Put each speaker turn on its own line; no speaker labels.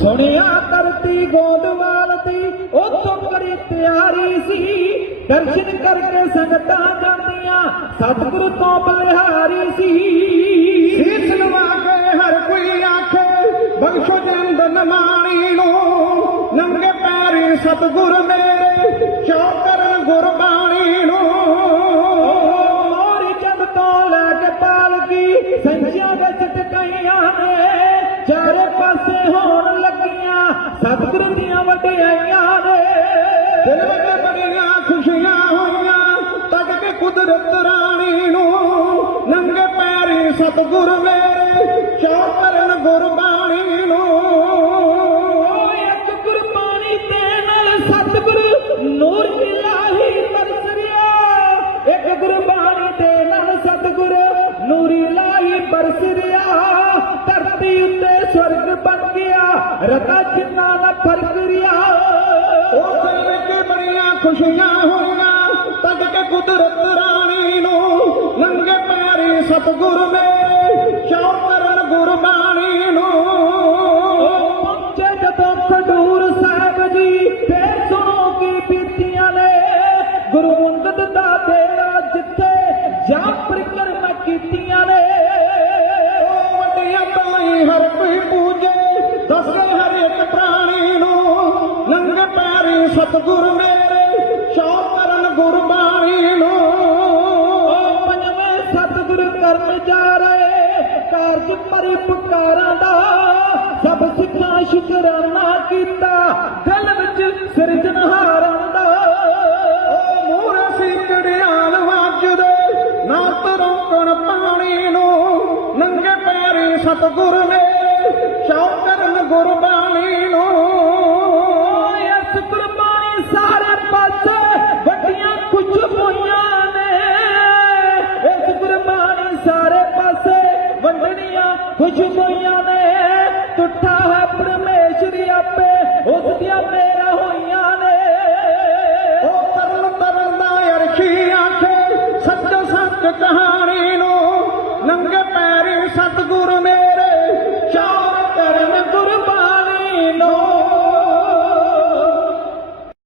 ਸੁਣਿਆ ਕਰਤੀ ਗੋਦਵਾਲ ਦੀ ਉਤੋਂ ਕਰੀ ਤਿਆਰੀ ਸੀ। ਦਰਸ਼ਨ ਕਰਕੇ ਸੰਗਤਾਂ ਜਾਂਦੀਆਂ, ਸਤਿਗੁਰੂ ਤੋਂ ਬਲਿਹਾਰੀ ਸੀ।
ਸੀਸ ਨਵਾ ਕੇ ਹਰ ਕੋਈ ਆਖੇ, ਬਖਸ਼ੋ ਜੰਦ ਮਾਣੀ ਨੂੰ। ਨੰਗੇ ਪੈਰੀ ਸਤਿਗੁਰ ਮੇਰੇ ਚੌਕਰਨ
ਦੀਆਂ ਵਡਿਆਈਆਂ ਨੇ।
ਦਿਲ ਵਿੱਚ ਬੜੀਆਂ ਖੁਸ਼ੀਆਂ ਹੋਈਆਂ ਤੱਕ ਕੇ ਕੁਦਰਤ ਰਾਣੀ ਨੂੰ। ਨੰਗੇ ਪੈਰੀ ਸਤਿਗੁਰ ਮੇਰੇ ਚੌਕਰਨ ਗੁਰਬਾਣੀ ਨੂੰ।
ਇੱਕ ਗੁਰਬਾਣੀ ਦੇ ਨਾਲ ਸਤਿਗੁਰੂ ਨੂਰ ਇਲਾਹੀ ਬਰਸ ਰਿਹਾ। ਇੱਕ ਗੁਰਬਾਣੀ ਦੇ ਨਾਲ ਸਤਿਗੁਰੂ ਨੂਰ ਇਲਾਹੀ ਬਰਸ ਰਿਹਾ। ਧਰਤੀ ਉੱਤੇ ਸਵਰਗ ਬਣ ਗਿਆ ਰਤਾ ਜਿੰਨਾ ਦਾ
ਖੁਸ਼ੀਆਂ ਹੋਈਆਂ ਤੱਕ ਕੇ ਕੁਦਰਤ ਰਾਣੀ ਨੂੰ ਨੰਗੇ ਪੈਰੀ ਸਤਿਗੁਰ ਮੇਰੇ ਚੌਕਰਨ ਗੁਰਬਾਣੀ ਨੂੰ।
ਪਹੁੰਚੇ ਜਦੋਂ ਖਡੂਰ ਸਾਹਿਬ ਜੀ ਫੇਰ ਸੁਣੋ ਕੀ ਬੀਤੀਆਂ ਨੇ। ਗੁਰੂ ਅੰਗਦ ਦਾ ਡੇਰਾ ਜਿੱਥੇ ਜਾਂ ਪਰਿਕਰਮਾ ਕੀਤੀਆਂ ਨੇ।
ਵੱਡੀਆਂ ਤਾਈ ਹਰ ਕੋਈ ਪੂਜੇ ਦੱਸੇ ਹਰ ਇੱਕ ਪ੍ਰਾਣੀ ਨੂੰ ਨੰਗੇ ਪੈਰੀ ਸਤਿਗੁਰ ਮੇਰੇ
ਕਰਨ ਜਾ ਰਹੇ, ਕਾਰਜ ਪਰਿਪਕਾਰਾਂ ਦਾ। ਸਭ ਸਿੱਖਾਂ ਸ਼ੁਕਰਾਨਾ ਕੀਤਾ, ਦਿਲ ਵਿੱਚ ਸਿਰਜਣਹਾਰਾਂ ਦਾ।
ਉਹ ਮੂਹਰੇ ਸੀ ਕੜਿਆਲ ਨਾ ਤਰੋਕਣ ਪਾਣੀ ਨੂੰ, ਨੰਗੇ ਪੈਰੀ ਸਤਿਗੁਰ ਮੇਰੇ ਚੌਕਰਨ
ਗੁਰਬਾ ਖੁਸ਼ਬੂਆਂ ਨੇ ਟੁੱਟਾ ਹੈ ਪਰਮੇਸ਼ਰ ਆਪੇ ਉਸ ਦੀਆਂ ਮੇਰਾ ਹੋਈਆਂ